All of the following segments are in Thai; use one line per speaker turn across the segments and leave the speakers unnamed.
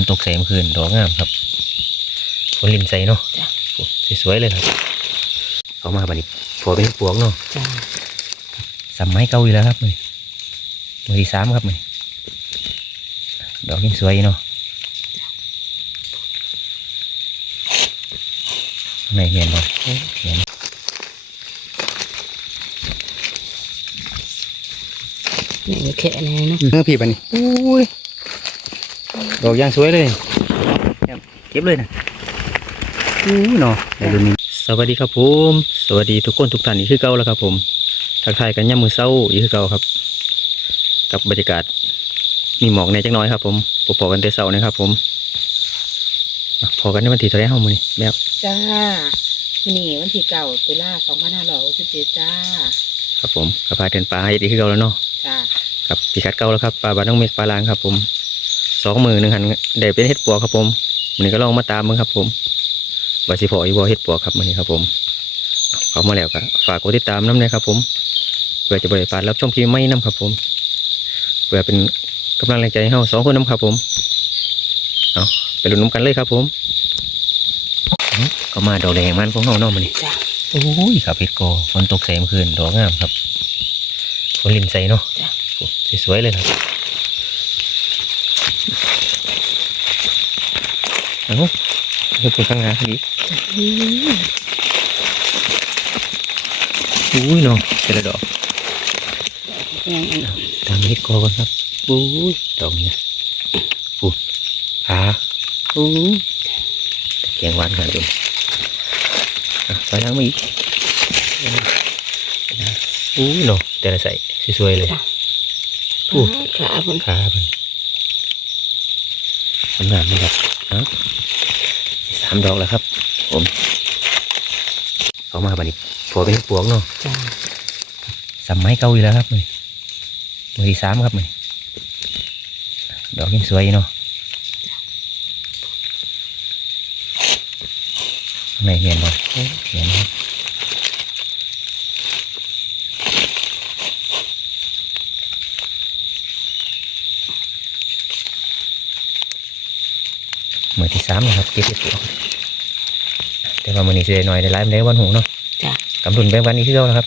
นตกใส่เมื่อคืนดอกงามครับฝนลินใส่เนาะ
จ้ะ
โอ้สวยๆเลยครับเขามาบัดนี้ผัวเป็นปวกเนาะ
จ้า
สามไม้เก่าอยู่แล้วครับมือมือที่สามครับมือดอกยังสวยอยู่เนาะข้างในเมียนบ่โอ้เมียน
นี่มีแค่แน่เนาะ
เมื่อพี่บัดนี้อุ้ย ดอกยังสวยเลยครับเก็บเลยนะอู้เนาะในรุ่นนี้สวัสดีครับผม สวัสดีทุกคนทุกท่านอีกคือเก่าแล้วครับ ผมทักทายกันย่ำมือเศร้าอีกคือเก่าครับ กับบรรยากาศ มีหมอกในจักหน้อยครับ ผมพบๆกันแต่เช้านะครับ ผมอะพอกันในวันที่เท่าไหรเฮามื้อนี้แบบ
จ้าวันนี้วันที่เก่าตุลาสองพันห้าร้อยหกสิบเจ็ดจ้า
ครับผมกระพายเดินปลาให้ดีคือเก่าแล้วเนาะ
จ้า
ครับพิกัดเก่าแล้วครับปลาบ้านน้องเมฆปลาลางครับ ผม สองมือหนึ่งหันได้เป็นเห็ดปัวครับผมวันนี้ก็ลองมาตามมึงครับ ผมบาสิพออีวอเห็ดปัวครับวันนี้ครับผมเขามาแล้วก็ฝากกดติดตามน้ำเลยครับ ผมเพื่อจะบริพลาดรับชมคลิปไม่น้ำครับ ผมเพื่อเป็นกำลังแรงใจให้เราสองคนน้ำครับ ผมเอาไปลุ้นน้ำกันเลยครับ ผมอื้อก็มาดอกแดงมันของเราเนาะมันนี่
จ้า
โอ้ยครับเห็ดกอฝนตกใส่เมื่อคืนดอกงามครับฝนลินใส่เนาะ
จ้า
โอ้สวยๆเลยครับ อ้าเดี๋ยวคุณข้างหน้าดี
อืม
อุ้ยเนาะเจระดอก
ยังอันนั้น
ตามนี้กอกันครับอุ้ยดอกนี้ปุ๊บขาอุ้ยตะเกียงหวานกันดูอะไปทางมาอีกอุ้ยเนาะแต่ละใส่สวยๆเลยอู้
ขาเพิ่น
ขาเป็นทำงานไหมครับเอ้าสามดอกแล้วครับ ผมเขามาบัดนี้ผัวเป็นปวกเนาะ
จ้า
สามไม้เก่าอยู่แล้วครับมือมือที่สามครับมือดอกยังสวยอยู่เนาะข้างในเมียนบ่โอ้เมียนครับมือที่สามนะครับเก็บเห็ดปวกแต่ว่ามือนี้เสียหน่อยได้หลายมันได้วันหูเนาะ
จ้ากำ
รุนแบงวันนี้คือเราแล้วครับ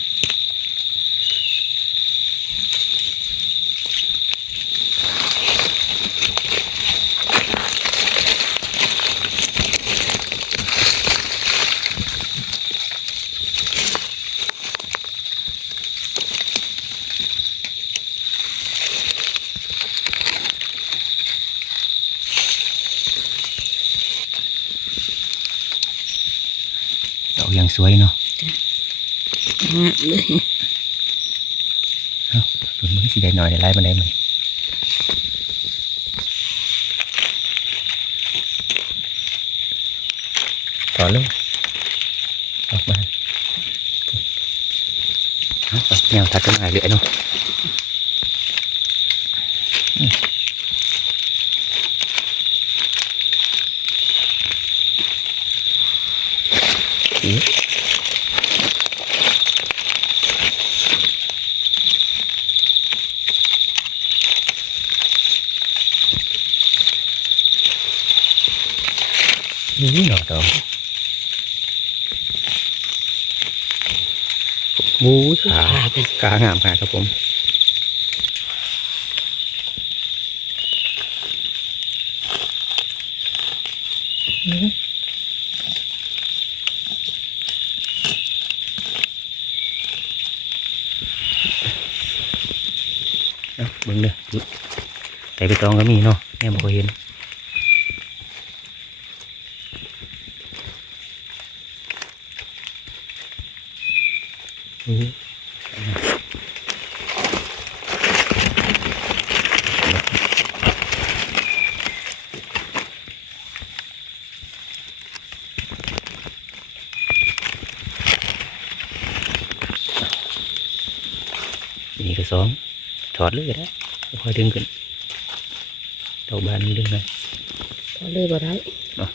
ดอกอยังสวยเนาะ
งามเลย
ดูมือสีได้หน่อยได้ไล่มาได้ไหมต่อเลยออกมาเอาแนวทัดกันมาเลยเนาะ อีกนี่ดอกดอกบู๊ขา
ขาเป็น
กางามขาครับผมเอาเบิ่งเด้อหยุด แต่ไปตองก็มีเนาะแม่บอกเห็นอืมนี่ก็สองถอดเลยก็ได้ค่อยดึงขึ้น ดอกบานดึงเลย
พอเลยบ่ได้
เนาะ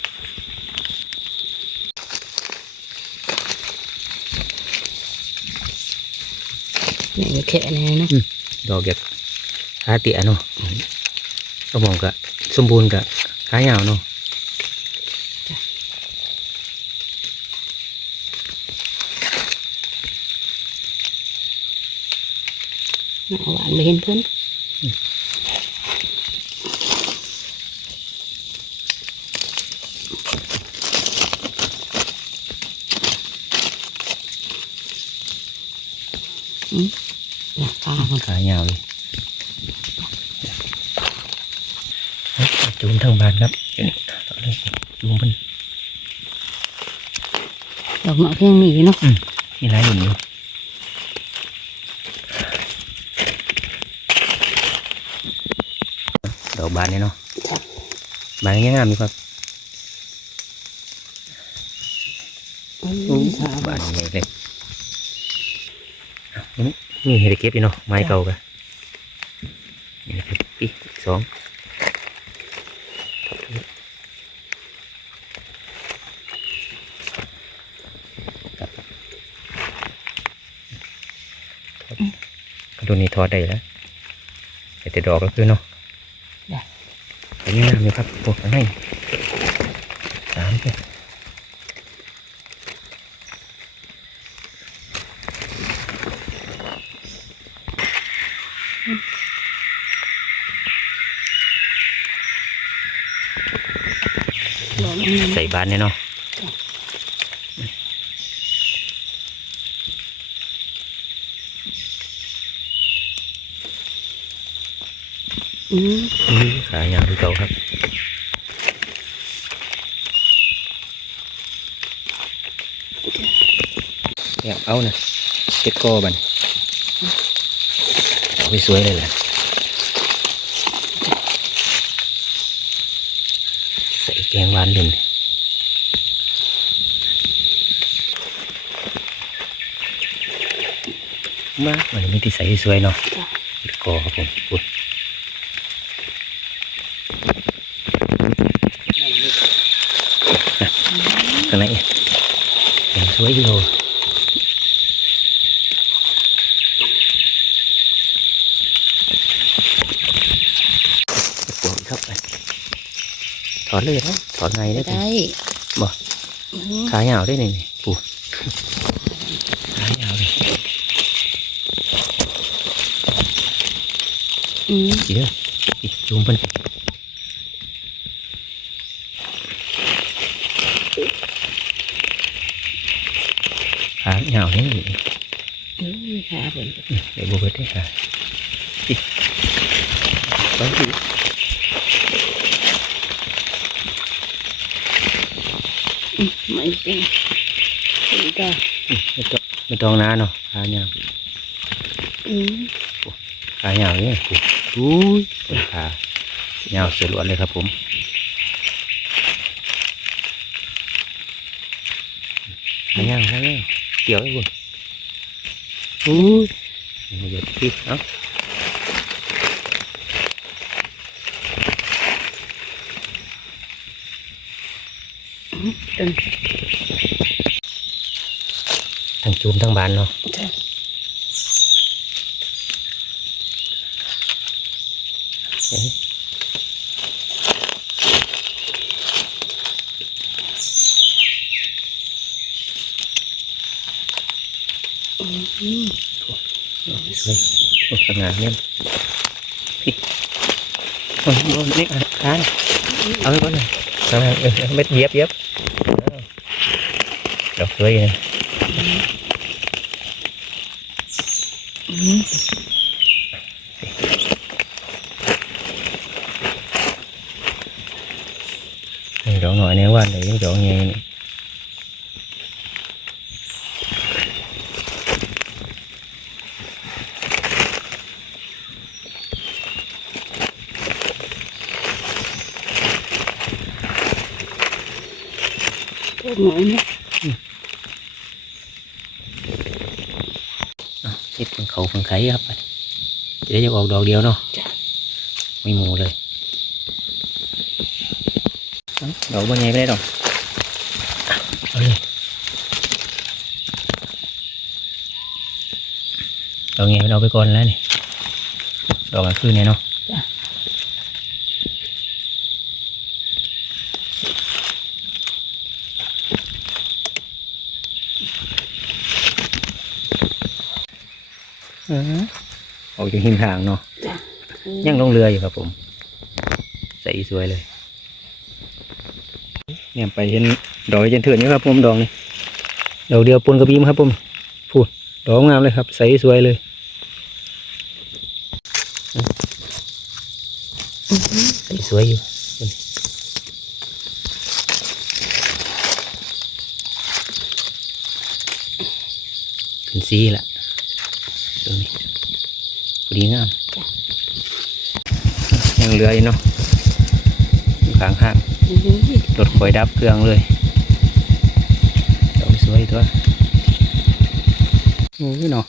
นี่มีแค่แน่เนาะ
ดอกจากขาเตียเนาะก็มองกะสมบูรณ์กะขขายาวเนาะ
เอาหวานไปเห็นเพิ่น เนี่ยปลา
ขายาวเลยจูมทางบ้านครับเดี๋ยวนี้ต่อเลยจูมมัน
ดอกเนาะเพียงมีอยู่เนาะ
มีหลายหลุมอยู่ดอกบานเนี่ยเนาะ
จ้ะ
บานยังงามอยู่ครับ
อืมค่ะ
บานใหญ่เลยอะนี่ นี่เห็ดเก็บอยู่เนาะไม้เก่ากันนี่นะครับปีอีกสองกระดูกนี้ทอดได้แล้วแต่แต่ดอกก็คือเนาะอันนี้งามอยู่ครับพวกข้างในสามตัว
ดอกนี้
ใส่ บานเนี่ยเนาะ
อืม
ขายาวที่เก่าครับอยากเอานะเก็ดกอบันเอาไปสวยเลยแหละใส่แกงหวานเลย มาวันนี้มีที่ใส่สวยๆเนาะ
จ้ะ
เก็ดกอครับผมอุ๊ยข้างในยังสวยอยู่ปวดครับไปถอนเลยนะถอนไงได้
ได้
บ่
อืม
ขายาวได้นี่นี่ปวดขายาวเลย
อืม
เดี๋ยวอีกจุ่มเป็นขายาวนี่
อืมค่ะเพิ่น
เดี๋ยวบุกไปได้ค่ะอีกต้องดู
อืมไม่เป็นเป็นจ้ะ
ไม่ต้องไม่ต้องนานเนาะขายาว
อืม
ขายาวเนี่ย อุ้ยเป็นขายาวสวยล้วนเลยครับผมขายาวขายาวเกี่ยวไอ้บุญอุ้ยมันเยอะที่เอ้า
จน
ทั้งจูมทั้งบานเนาะ
จ้ะ
เอ๊ะ
อืม
สวยโอ้สง่าเนี่ยพี่โอ้ยนี่อะทานเอาไปก่อนเลยเอาไปเออเม็ดเย็บเย็บดอกสวยเลย
อืม
นี่ดอกหน่อยเนี่ยว่าเลยดอกใหญ่นี่
ตัว หน่อยนะ
อะคิดเป็นเขาเป็นไข่ครับไปจะได้จะออกดอกเดียวเนาะ
จ้ะ
ไม่หมูเลยเอาดอกบนใหญ่ไม่ได้ดอกเอาเลยดอกใหญ่เราไปก่อนแล้วนี่ดอกกลางคืนเนี่ยเนาะ
จ้ะ
ออออกจากหิมทางเนาะ
จ้ะ
ยังลงเรืออยู่ครับผมใส่สวยเลย เนี่ยไปเห็นดอกเจนเถื่อนนี่ครับผมดอกนี่ดอกเดียวปนกระบีมครับผมพูดดอกงามเลยครับ ใส่สวยเลยใส่สวยอยู่ขึ้นซีละ ตรงนี้พอดีงามยังเหลืออยู่เนาะอยู่ข้างข้าง
อื้อหือ
ๆรถคอยดับเครื่องเลยดอกสวยตัวโอ้ยเนาะ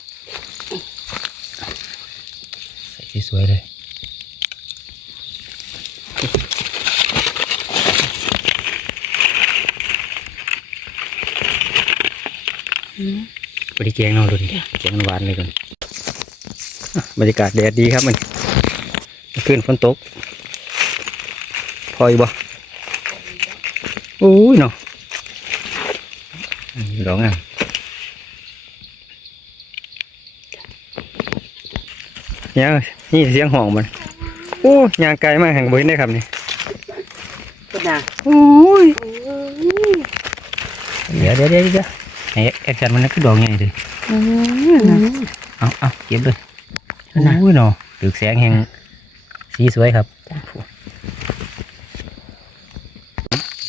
ใส่สวยๆเลย
อืม
บริแกงเนาะดูดิแกงหวานเลยกันอะ บรรยากาศแดดดีครับมันขึ้นฝนตก พออยู่บ่โอ้ยเนาะอืมร้องอะยังนี่เสียงห้องมันโอ้ยางไกลมากแห่งบริเวณได้ครับนี่
ก็น่ะ
โอ้ยเดี๋ยวเดี๋ยวเดี๋ยวเดี๋ยวให้แอคชั่นมันคือดอกใหญ่เลย
อืมนะ
เอาเอาเก็บเลย
เอานะ
โอ้ยเนาะตึกแสงแห่งสีสวยครับ
จ้ะ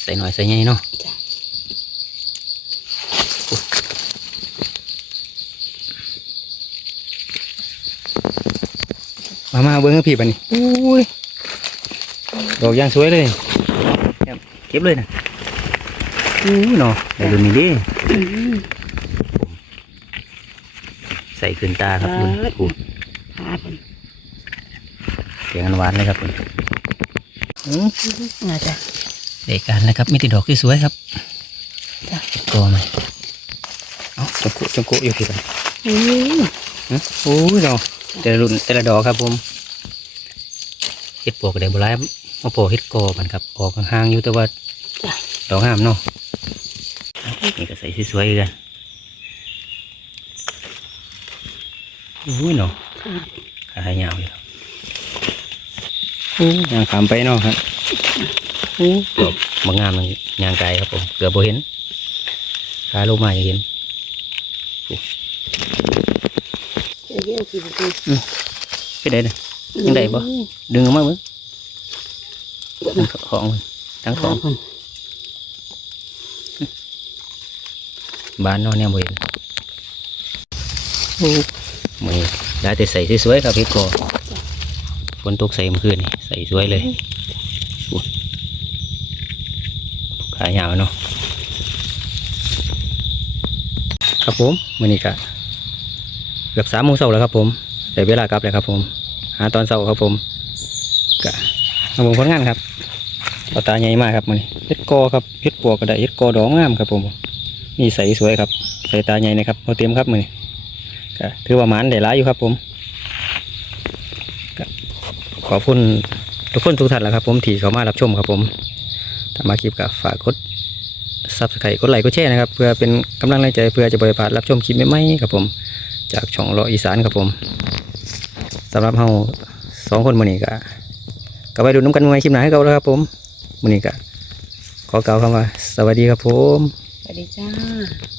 ใส่หน่อยใส่ใหญ่เนาะ
จ้ะ
มามาเบิ้งกับพี่ปะนี่โอ้ยดอกยางสวยเลยครับเก็บเลยนะโอ้ยเนาะได้รุ่นนี้ดิ
อืม
ใส่ขึ้นตาครับ
ครั
คุ
บ
ณคุณ
พาคน
เสียงอันหวานเลยครับคุณอืม
น่าจะ
เด็กกันนะครับมีแติดดอกที่สวยครับ
จ้ะ
ก็มาเอาจงกุจงกุอยู่พี่ปะ
อืม
อืมโอ้ยเนาะแต่ละรุ่นแต่ละดอกครับผมเห็ดปวกก็ได้โบราณมาโปะเห็ดกอมันครับออกห่างๆอยู่แต่ว่า
จ้ะ
ดอกงามเนาะนี่ก็ใส่สวยๆกันโอ้ยเนาะ
ค่ะ
ขายาวเลยครับโอ้ ยางขามไปเนาะครับโอ้ดอกบางงามมันยางไกลครับผม เกือบโบเห็นขาลงมาจะเห็น
เดี๋ยวเดี๋ยวสิบปี
ไปได้เลยยังได้บ่ดึงออกมาเบิ่งทั้งของมันทั้งของ
คน
บ้านเนอนเนี่ยบ่เห็นโอ้มือได้แต่ใส่สวยๆครับพี่กอ ฝนตกใส่เมื่อคืนนี่ใส่สวยเลยโอ้ขายาวเนาะครับผมมื้อนี้ก็เกือบสามโมงเช้าแล้วครับผมได้เวลากลับแล้วครับผม หาตอนเช้าครับผมก็มาเบิ่งผลงานครับเอาตาใหญ่มากครับมื้อนี้เฮ็ดกอครับเฮ็ดปวกก็ได้เฮ็ดกอดอกงามครับผมนี่ใสสวยครับใส่ตาใหญ่นะครับเอาเต็มครับมื้อนี้ก็ถือว่าหมานได้หลายอยู่ครับผมก็ ขอบคุณทุกคนทุกท่านแหละครับ ผมที่เข้ามารับชมครับผมถ้ามาคลิปก็ฝากกด subscribe กดไลค์กดแชร์นะครับเพื่อเป็นกำลังแรงใจเพื่อจะบริพาดรับชมคลิปใหม่ๆครับผม จากช่องเลาะอีสานครับผมสำหรับเฮาสองคนมือนี้ก็ก็ไปดูน้ำกันมวยคลิปไหนให้เก่าแล้วครับผมมือนี้ก็ขอกล่าวคำว่าสวัสดีครับผม
สวัสดีจ้า